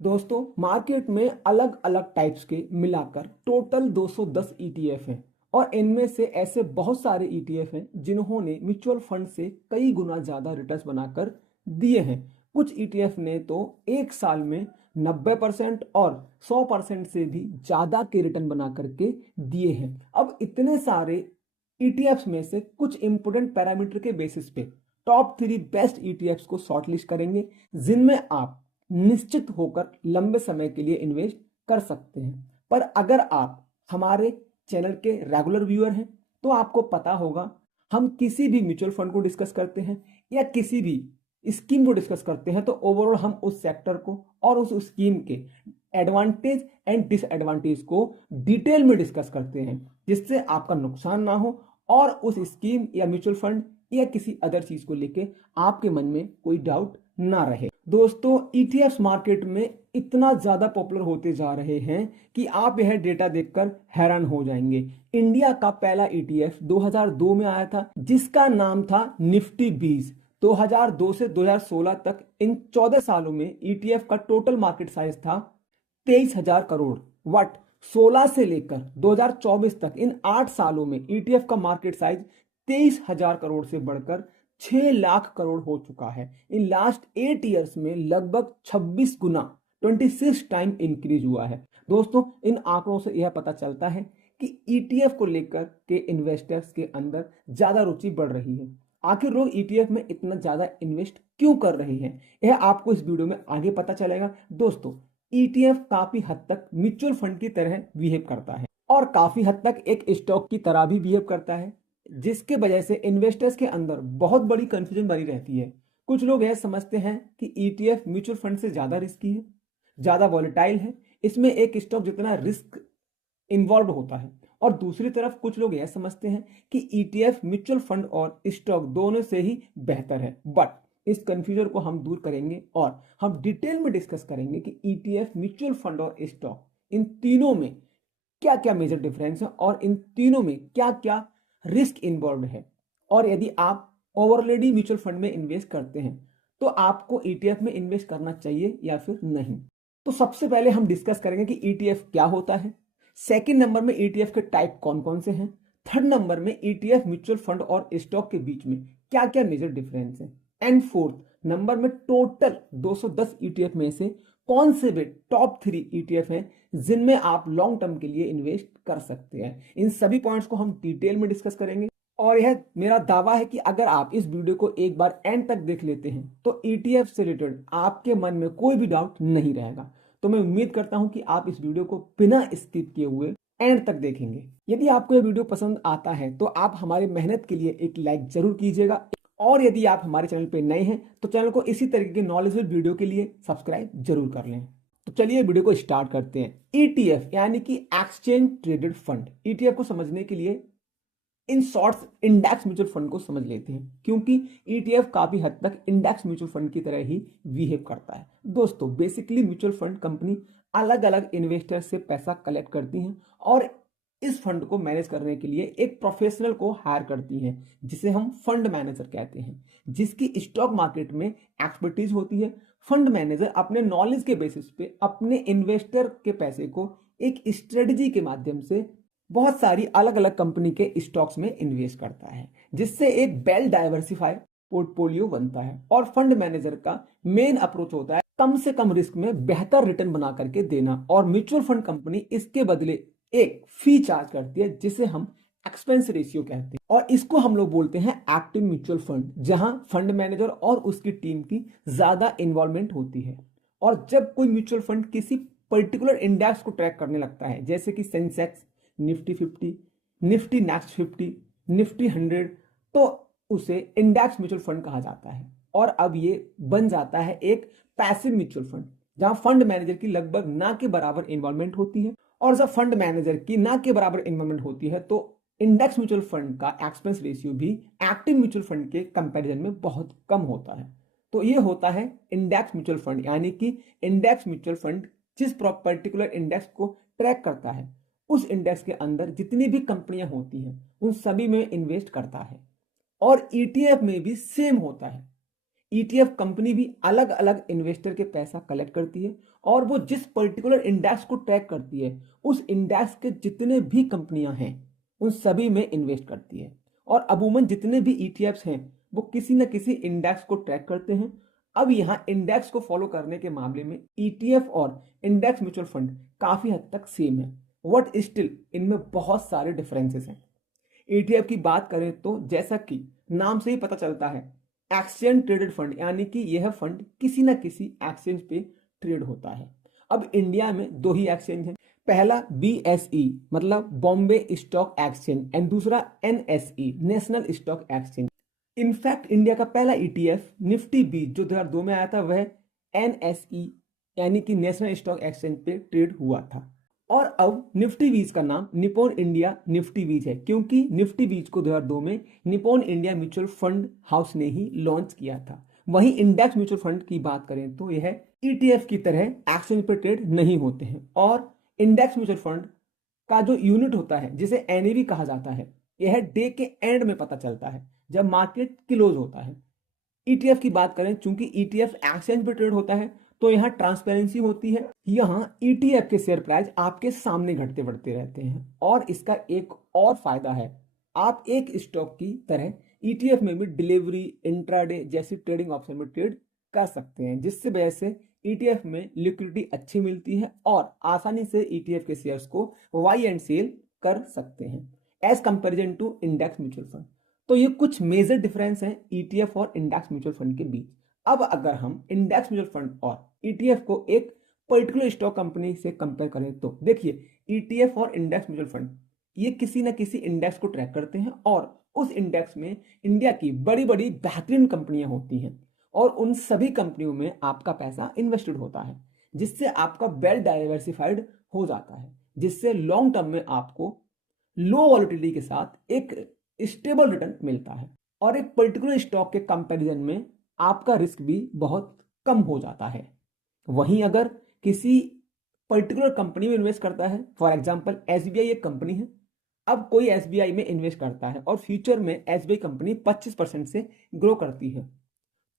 दोस्तों मार्केट में अलग अलग टाइप्स के मिलाकर टोटल 210 ईटीएफ हैं और इनमें से ऐसे बहुत सारे ईटीएफ हैं जिन्होंने म्यूचुअल फंड से कई गुना ज्यादा रिटर्न्स बनाकर दिए हैं। कुछ ईटीएफ ने तो एक साल में 90% और 100% से भी ज्यादा के रिटर्न बना करके दिए हैं। अब इतने सारे ईटीएफ्स में से कुछ इंपोर्टेंट पैरामीटर के बेसिस पे टॉप 3 बेस्ट ईटीएफ्स को शॉर्टलिस्ट करेंगे जिनमें आप निश्चित होकर लंबे समय के लिए इन्वेस्ट कर सकते हैं। पर अगर आप हमारे चैनल के रेगुलर व्यूअर हैं तो आपको पता होगा हम किसी भी म्यूचुअल फंड को डिस्कस करते हैं या किसी भी स्कीम को डिस्कस करते हैं तो ओवरऑल हम उस सेक्टर को और उस स्कीम के एडवांटेज एंड डिसएडवांटेज को डिटेल में डिस्कस करते हैं जिससे आपका नुकसान ना हो और उस स्कीम या म्यूचुअल फंड या किसी अदर चीज को लेके आपके मन में कोई डाउट ना रहे। दोस्तों ईटीएफ मार्केट में इतना ज्यादा पॉपुलर होते जा रहे हैं कि आप यह डेटा देखकर हैरान हो जाएंगे। इंडिया का पहला ईटीएफ 2002 में आया था जिसका नाम था निफ्टी 20। 2002 से 2016 तक इन 14 सालों में ईटीएफ का टोटल मार्केट साइज था 23,000 करोड़। वट 16 से लेकर 2024 तक इन 8 सालों में ईटीएफ का मार्केट साइज 23,000 करोड़ से बढ़कर 6 लाख करोड़ हो चुका है। इन लास्ट 8 ईयर्स में लगभग 26 गुना 26 टाइम इंक्रीज हुआ है। दोस्तों इन आंकड़ों से यह पता चलता है कि ईटीएफ को लेकर के इन्वेस्टर्स के अंदर ज्यादा रुचि बढ़ रही है। आखिर लोग ईटीएफ में इतना ज्यादा इन्वेस्ट क्यों कर रहे हैं यह आपको इस वीडियो में आगे पता चलेगा। दोस्तों ईटीएफ काफी हद तक म्यूचुअल फंड की तरह बिहेव करता है और काफी हद तक एक स्टॉक की तरह भी बिहेव करता है जिसके वजह से इन्वेस्टर्स के अंदर बहुत बड़ी कंफ्यूजन बनी रहती है। कुछ लोग यह समझते हैं कि ईटीएफ म्यूचुअल फंड से ज्यादा रिस्की है, ज्यादा वॉलेटाइल है, इसमें एक स्टॉक जितना रिस्क इन्वॉल्व होता है। और दूसरी तरफ कुछ लोग यह समझते हैं कि ईटीएफ म्यूचुअल फंड और स्टॉक दोनों से ही बेहतर है। बट इस कंफ्यूजन को हम दूर करेंगे और हम डिटेल में डिस्कस करेंगे कि ईटीएफ म्यूचुअल फंड और स्टॉक इन तीनों में क्या क्या मेजर डिफरेंस है और इन तीनों में क्या क्या रिस्क इन्वॉल्व है। और यदि आप ऑलरेडी म्यूचुअल फंड में इन्वेस्ट करते हैं तो आपको ईटीएफ में इन्वेस्ट करना चाहिए या फिर नहीं। तो सबसे पहले हम डिस्कस करेंगे कि ईटीएफ क्या होता है। सेकंड नंबर में ईटीएफ के टाइप कौन कौन से हैं। थर्ड नंबर में ईटीएफ म्यूचुअल फंड और स्टॉक के बीच में क्या क्या मेजर डिफरेंस है। एंड फोर्थ नंबर में टोटल 210 ईटीएफ में से कौन से भी टॉप 3 ईटीएफ हैं जिनमें आप लॉन्ग टर्म के लिए इन्वेस्ट कर सकते हैं। इन सभी पॉइंट्स को हम डिटेल में डिस्कस करेंगे और यह मेरा दावा है कि अगर आप इस वीडियो को एक बार एंड तक देख लेते हैं तो ईटीएफ से रिलेटेड आपके मन में कोई भी डाउट नहीं रहेगा। तो मैं उम्मीद करता हूं कि आप इस वीडियो को बिना स्किप किए हुए एंड तक देखेंगे। यदि आपको यह वीडियो पसंद आता है तो आप हमारी मेहनत के लिए एक लाइक जरूर कीजिएगा और यदि आप हमारे चैनल पे नए हैं तो चैनल को इसी तरीके के नॉलेजेबल वीडियो के लिए सब्सक्राइब जरूर कर लें। तो चलिए वीडियो को स्टार्ट करते हैं। ईटीएफ यानी कि एक्सचेंज ट्रेडेड फंड। ईटीएफ को समझने के लिए in shorts index mutual fund को समझ लेते हैं क्योंकि ईटीएफ काफी हद तक इंडेक्स म्यूचुअल फंड की तरह ही बिहेव करता है। दोस्तों बेसिकली म्यूचुअल फंड कंपनी अलग अलग इन्वेस्टर से पैसा कलेक्ट करती हैं और इस फंड को मैनेज करने के लिए एक प्रोफेशनल को हायर करती हैं जिसे हम फंड मैनेजर कहते हैं, जिसकी स्टॉक मार्केट में एक्सपर्टीज होती है। फंड मैनेजर अपने नॉलेज के बेसिस पे अपने इन्वेस्टर के पैसे को एक स्ट्रेटजी के माध्यम से बहुत सारी अलग अलग कंपनी के स्टॉक्स में इन्वेस्ट करता है जिससे एक वेल डाइवर्सिफाइड पोर्टफोलियो बनता है। और फंड मैनेजर का मेन अप्रोच होता है कम से कम रिस्क में बेहतर रिटर्न बना करके देना और म्यूचुअल फंड कंपनी इसके बदले एक फी चार्ज करती है जिसे हम एक्सपेंस रेशियो कहते हैं और इसको हम लोग बोलते हैं एक्टिव म्यूचुअल फंड, जहां फंड मैनेजर और उसकी टीम की ज्यादा इन्वॉल्वमेंट होती है। और जब कोई म्यूचुअल फंड किसी पर्टिकुलर इंडेक्स को ट्रैक करने लगता है जैसे कि Sensex, Nifty 50, Nifty next 50, Nifty 100, तो उसे इंडेक्स म्यूचुअल फंड कहा जाता है। और अब ये बन जाता है एक पैसिव म्यूचुअल फंड जहां फंड मैनेजर की लगभग ना के बराबर इन्वॉल्वमेंट होती है। और जब फंड मैनेजर की ना के बराबर इन्वॉल्वमेंट होती है तो इंडेक्स म्यूचुअल फंड का एक्सपेंस रेशियो भी एक्टिव म्यूचुअल फंड के कंपैरिजन में बहुत कम होता है। तो ये होता है इंडेक्स म्यूचुअल फंड, यानी कि इंडेक्स म्यूचुअल फंड जिस पर्टिकुलर इंडेक्स को ट्रैक करता है उस इंडेक्स के अंदर जितनी भी कंपनियां होती हैं उन सभी में इन्वेस्ट करता है। और ईटीएफ में भी सेम होता है। ईटीएफ कंपनी भी अलग अलग इन्वेस्टर के पैसा कलेक्ट करती है और वो जिस पर्टिकुलर इंडेक्स को ट्रैक करती है उस इंडेक्स के जितने भी कंपनियां हैं उन सभी में इन्वेस्ट करती है। और अमूमन जितने भी ईटीएफ्स हैं वो किसी न किसी इंडेक्स को ट्रैक करते हैं। अब यहाँ इंडेक्स को फॉलो करने के मामले में ईटीएफ और इंडेक्स म्यूचुअल फंड काफी हद तक सेम है, बट स्टिल इनमें बहुत सारे डिफरेंसेस हैं। ईटीएफ की बात करें तो जैसा कि नाम से ही पता चलता है, एक्सचेंज ट्रेडेड फंड, यानी कि यह फंड किसी ना किसी एक्सचेंज पे ट्रेड होता है। अब इंडिया में दो ही एक्सचेंज हैं, पहला बीएसई मतलब बॉम्बे स्टॉक एक्सचेंज एंड दूसरा NSE national stock exchange. In fact India का पहला ईटीएफ निफ्टी 20 जो 2002 में आया था वह एनएसई यानी कि नेशनल स्टॉक एक्सचेंज पे ट्रेड हुआ था। और अब निफ्टी 20 का नाम निप्पॉन इंडिया निफ्टी 20 है, क्योंकि निफ्टी 20 को 2002 में Nippon India mutual fund house ने ही लॉन्च किया था। वहीं इंडेक्स म्यूचुअल फंड की बात करें तो यह ईटीएफ की तरह एक्सचेंज पर ट्रेड नहीं होते हैं। और इंडेक्स म्यूचुअल फंड का जो यूनिट होता है जिसे एनएवी कहा जाता है, यह डे के एंड में पता चलता है जब मार्केट क्लोज होता है। ईटीएफ की बात करें, चूंकि ईटीएफ एक्सचेंज पर ट्रेड होता है तो यहाँ ट्रांसपेरेंसी होती है। यहाँ ईटीएफ के शेयर प्राइस आपके सामने घटते बढ़ते रहते हैं। और इसका एक और फायदा है, आप एक स्टॉक की तरह ईटीएफ में भी डिलीवरी, इंट्राडे जैसी ट्रेडिंग ऑप्शन में ट्रेड कर सकते हैं, जिससे वजह से ईटीएफ में लिक्विडिटी अच्छी मिलती है और आसानी से ईटीएफ के शेयर्स को बाई एंड सेल कर सकते हैं as comparison to index mutual fund. तो ये कुछ मेजर डिफरेंस हैं ईटीएफ और इंडेक्स म्यूचुअल फंड के बीच। अब अगर हम इंडेक्स म्यूचुअल फंड और ईटीएफ को एक पर्टिकुलर स्टॉक कंपनी से कंपेयर करें तो देखिए, ईटीएफ और इंडेक्स म्यूचुअल फंड ये किसी न किसी इंडेक्स को ट्रैक करते हैं और उस इंडेक्स में इंडिया की बड़ी बड़ी बेहतरीन कंपनियां होती हैं और उन सभी कंपनियों में आपका पैसा इन्वेस्टेड होता है, जिससे आपका वेल डाइवर्सिफाइड हो जाता है, जिससे लॉन्ग टर्म में आपको लो वॉलिटिलिटी के साथ एक स्टेबल रिटर्न मिलता है और एक पर्टिकुलर स्टॉक के कंपैरिजन में आपका रिस्क भी बहुत कम हो जाता है। वहीं अगर किसी पर्टिकुलर कंपनी में इन्वेस्ट करता है, फॉर एग्जांपल एसबीआई एक कंपनी है, अब कोई एसबीआई में इन्वेस्ट करता है और फ्यूचर में एसबीआई कंपनी 25% से ग्रो करती है,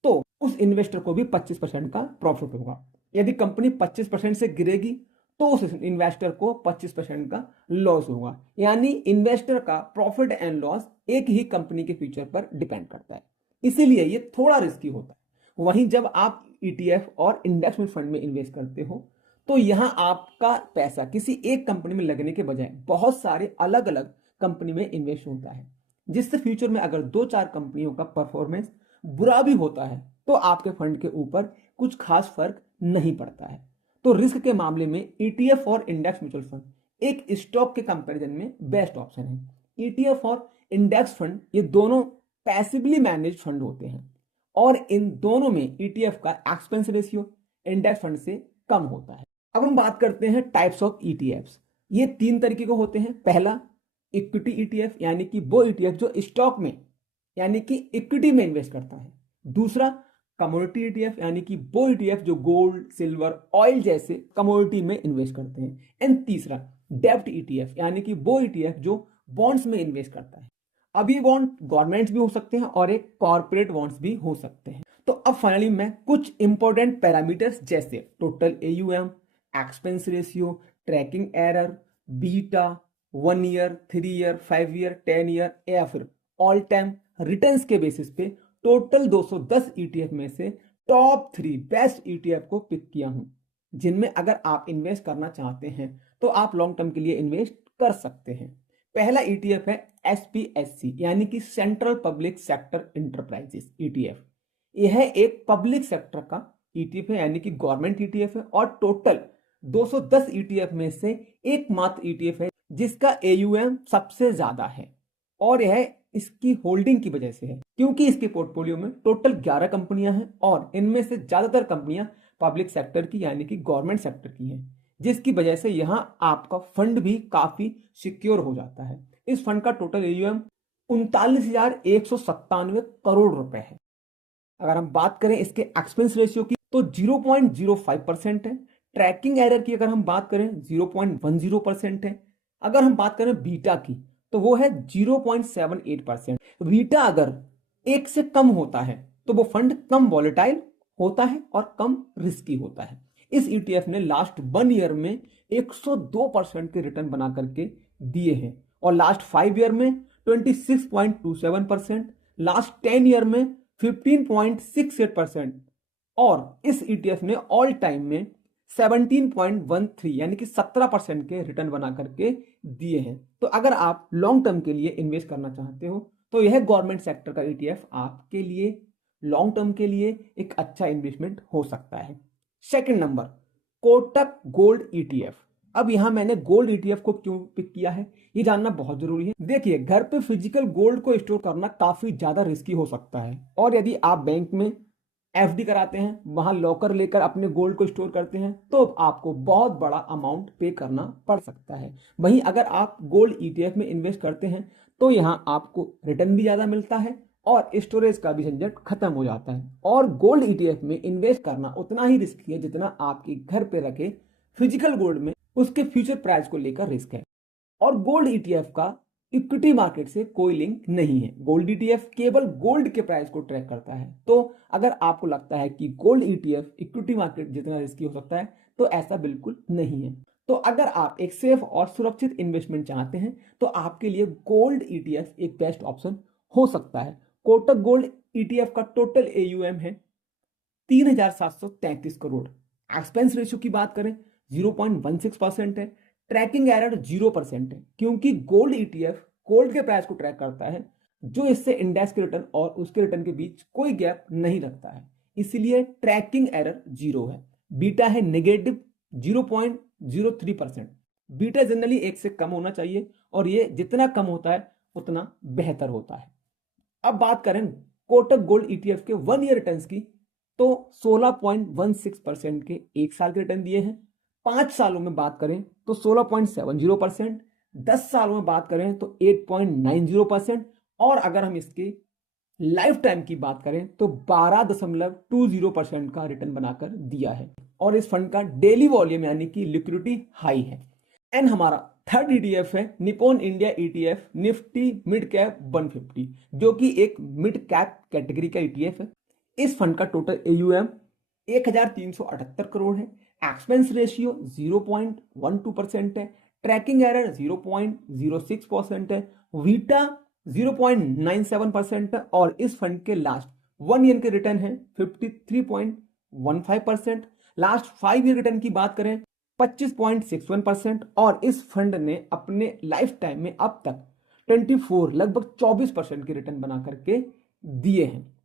तो उस इन्वेस्टर को भी 25% का प्रॉफिट होगा। यदि कंपनी 25% से गिरेगी तो उस इन्वेस्टर को 25% का लॉस होगा। यानी इन्वेस्टर का प्रॉफिट एंड लॉस एक ही कंपनी के फ्यूचर पर डिपेंड करता है, इसीलिए ये थोड़ा रिस्की होता है। वहीं जब आप ईटीएफ और इंडेक्स म्यूचुअल फंड में इन्वेस्ट करते हो तो यहां आपका पैसा किसी एक कंपनी में लगने के बजाय बहुत सारे अलग अलग कंपनी में इन्वेस्ट होता है, जिससे फ्यूचर में अगर 2-4 कंपनियों का परफॉर्मेंस बुरा भी होता है तो आपके फंड के ऊपर कुछ खास फर्क नहीं पड़ता है। तो रिस्क के मामले में ईटीएफ और इंडेक्स म्यूचुअल फंड एक स्टॉक के कंपैरिजन में बेस्ट ऑप्शन है। ईटीएफ और इंडेक्स फंड ये दोनों पैसिवली मैनेज फंड होते हैं और इन दोनों में ईटीएफ का एक्सपेंस रेशियो इंडेक्स फंड से कम होता है। अब हम बात करते हैं टाइप्स ऑफ ईटीएफ्स। ये 3 तरीके के होते हैं। पहला इक्विटी ईटीएफ, यानी कि वो ईटीएफ जो स्टॉक में यानी कि इक्विटी में इन्वेस्ट करता है। दूसरा कमोडिटी ईटीएफ, यानी कि वो ईटीएफ जो गोल्ड, सिल्वर, ऑयल जैसे कमोडिटी में इन्वेस्ट करते हैं। एंड तीसरा डेब्ट ईटीएफ, यानी कि वो ईटीएफ जो बॉन्ड्स में इन्वेस्ट करता है। अब ये बॉन्ड गवर्नमेंट्स भी हो सकते हैं और एक कॉर्पोरेट बॉन्ड्स भी हो सकते हैं। तो अब फाइनली मैं कुछ इंपॉर्टेंट पैरामीटर्स जैसे total AUM, expense ratio, tracking error, beta, 1 year, 3 year, 5 year, 10 year या फिर ऑल टाइम रिटर्न्स के बेसिस पे टोटल 210 ईटीएफ में से टॉप 3 बेस्ट ईटीएफ को पिक किया हूं, जिनमें अगर आप इन्वेस्ट करना चाहते हैं तो आप लॉन्ग टर्म के लिए इन्वेस्ट कर सकते हैं। पहला ईटीएफ है एसपीएससी, यानी कि central public sector enterprises ETF. यह एक पब्लिक सेक्टर का ईटीएफ है, यानी कि गवर्नमेंट ईटीएफ है और टोटल 210 ईटीएफ में से एकमात्र ईटीएफ है जिसका एयूएम सबसे ज्यादा है और यह इसकी होल्डिंग की वजह से है, क्योंकि इसके पोर्टफोलियो में टोटल 11 कंपनियां हैं और इनमें से ज्यादातर कंपनियां पब्लिक सेक्टर की यानी कि गवर्नमेंट सेक्टर की हैं, जिसकी वजह से यहां आपका फंड भी काफी सिक्योर हो जाता है। इस फंड का टोटल एयूएम 39,197 करोड़ रुपए है। अगर हम बात करें इसके एक्सपेंस रेशियो की तो 0.05% है। ट्रैकिंग एरर की अगर हम बात करें 0.10% है। अगर हम बात करें बीटा की तो वो है 0.78%। बीटा अगर 1 से कम होता है तो वो फंड कम वॉलेटाइल होता है और कम रिस्की होता है। इस ईटीएफ ने लास्ट 1 ईयर में 102% के रिटर्न बना करके दिए हैं और लास्ट 5 ईयर में 26.27%, लास्ट 10 ईयर में 15.68% और इस ईटीएफ ने ऑल टाइम में 17.13 यानी कि 17% के रिटर्न बना करके दिए हैं। तो अगर आप लॉन्ग टर्म के लिए इन्वेस्ट करना चाहते हो तो यह गवर्नमेंट सेक्टर का ईटीएफ आपके लिए लॉन्ग टर्म के लिए एक अच्छा इन्वेस्टमेंट हो सकता है। Second number, Kotak gold ETF. अब यहां मैंने गोल्ड ईटीएफ को क्यों पिक किया है ये जानना बहुत जरूरी है। देखिए, घर पे फिजिकल गोल्ड को स्टोर करना काफी ज्यादा रिस्की हो सकता है और यदि आप बैंक में एफडी कराते हैं, वहां लॉकर लेकर अपने गोल्ड को स्टोर करते हैं तो आपको बहुत बड़ा अमाउंट पे करना पड़ सकता है। वहीं अगर आप गोल्ड ईटीएफ में इन्वेस्ट करते हैं तो यहां आपको रिटर्न भी ज्यादा मिलता है और स्टोरेज का भी झंझट खत्म हो जाता है। और गोल्ड ईटीएफ में इन्वेस्ट करना उतना ही रिस्की है जितना आपके घर पे रखे फिजिकल गोल्ड में उसके फ्यूचर प्राइस को लेकर रिस्क है। और गोल्ड ईटीएफ का इक्विटी मार्केट से कोई लिंक नहीं है। गोल्ड ईटीएफ केवल गोल्ड के प्राइस को ट्रैक करता है। तो अगर आपको लगता है कि गोल्ड ईटीएफ इक्विटी मार्केट जितना रिस्की हो सकता है तो ऐसा बिल्कुल नहीं है। तो अगर आप एक सेफ और सुरक्षित इन्वेस्टमेंट चाहते हैं तो आपके लिए गोल्ड ईटीएफ एक बेस्ट ऑप्शन हो सकता है। कोटक गोल्ड ईटीएफ का टोटल एयूएम है 3,733 करोड़। एक्सपेंस रेशियो की बात करें 0.16% है। ट्रैकिंग एरर 0% है क्योंकि गोल्ड ईटीएफ गोल्ड के प्राइस को ट्रैक करता है जो इससे इंडेक्स के रिटर्न और उसके रिटर्न के बीच कोई गैप नहीं रखता है, इसलिए ट्रैकिंग एरर 0 है। बीटा है नेगेटिव 0.03%। बीटा जनरली 1 से कम होना चाहिए और ये जितना कम होता है उतना बेहतर होता है। अब बात करें कोटक गोल्ड ईटीएफ के 1 ईयर रिटर्न्स की तो 16.16% के 1 साल के रिटर्न दिए हैं। 5 सालों में बात करें तो 16.70%, 10 सालों में बात करें तो 8.90% और अगर हम इसके लाइफ टाइम की बात करें तो 12.20% का रिटर्न बनाकर दिया है। और इस फंड का डेली वॉल्यूम यानी कि लिक्विडिटी हाई है। एंड हमारा थर्ड ईटीएफ है Nippon India ETF Nifty mid cap 150 जो कि एक मिड कैप कैटेगरी का ईटीएफ है। इस फंड का टोटल एयूएम 1,378 करोड़ है। एक्सपेंस रेशियो 0.12% है। ट्रैकिंग एरर 0.06% है। वीटा 0.97% है और इस फंड के लास्ट 1 ईयर के रिटर्न है 53.15%। लास्ट 5 ईयर रिटर्न की बात करें 25.61% और इस फंड ने अपने लाइफ टाइम में अब तक 24 लगभग 24% के रिटर्न बना करके दिए हैं।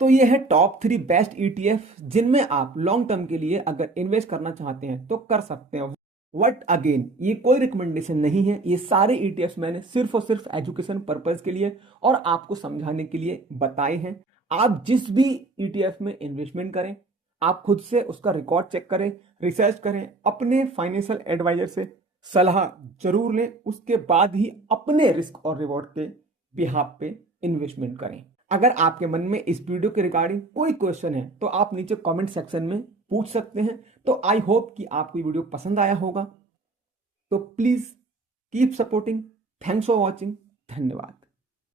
तो ये है टॉप 3 बेस्ट ईटीएफ जिनमें आप लॉन्ग टर्म के लिए अगर इन्वेस्ट करना चाहते हैं तो कर सकते हैं। बट अगेन ये कोई रिकमेंडेशन नहीं है, ये सारे ईटीएफ मैंने सिर्फ और सिर्फ एजुकेशन पर्पज के लिए और आपको समझाने के लिए बताए हैं। आप जिस भी ईटीएफ में इन्वेस्टमेंट करें आप खुद से उसका रिकॉर्ड चेक करें, रिसर्च करें, अपने फाइनेंशियल एडवाइजर से सलाह जरूर लें, उसके बाद ही अपने रिस्क और रिवॉर्ड के बिहाफ पे इन्वेस्टमेंट करें। अगर आपके मन में इस वीडियो के रिगार्डिंग कोई क्वेश्चन है तो आप नीचे कमेंट सेक्शन में पूछ सकते हैं। तो आई होप कि आपको ये वीडियो पसंद आया होगा। तो please keep supporting. Thanks for watching. धन्यवाद।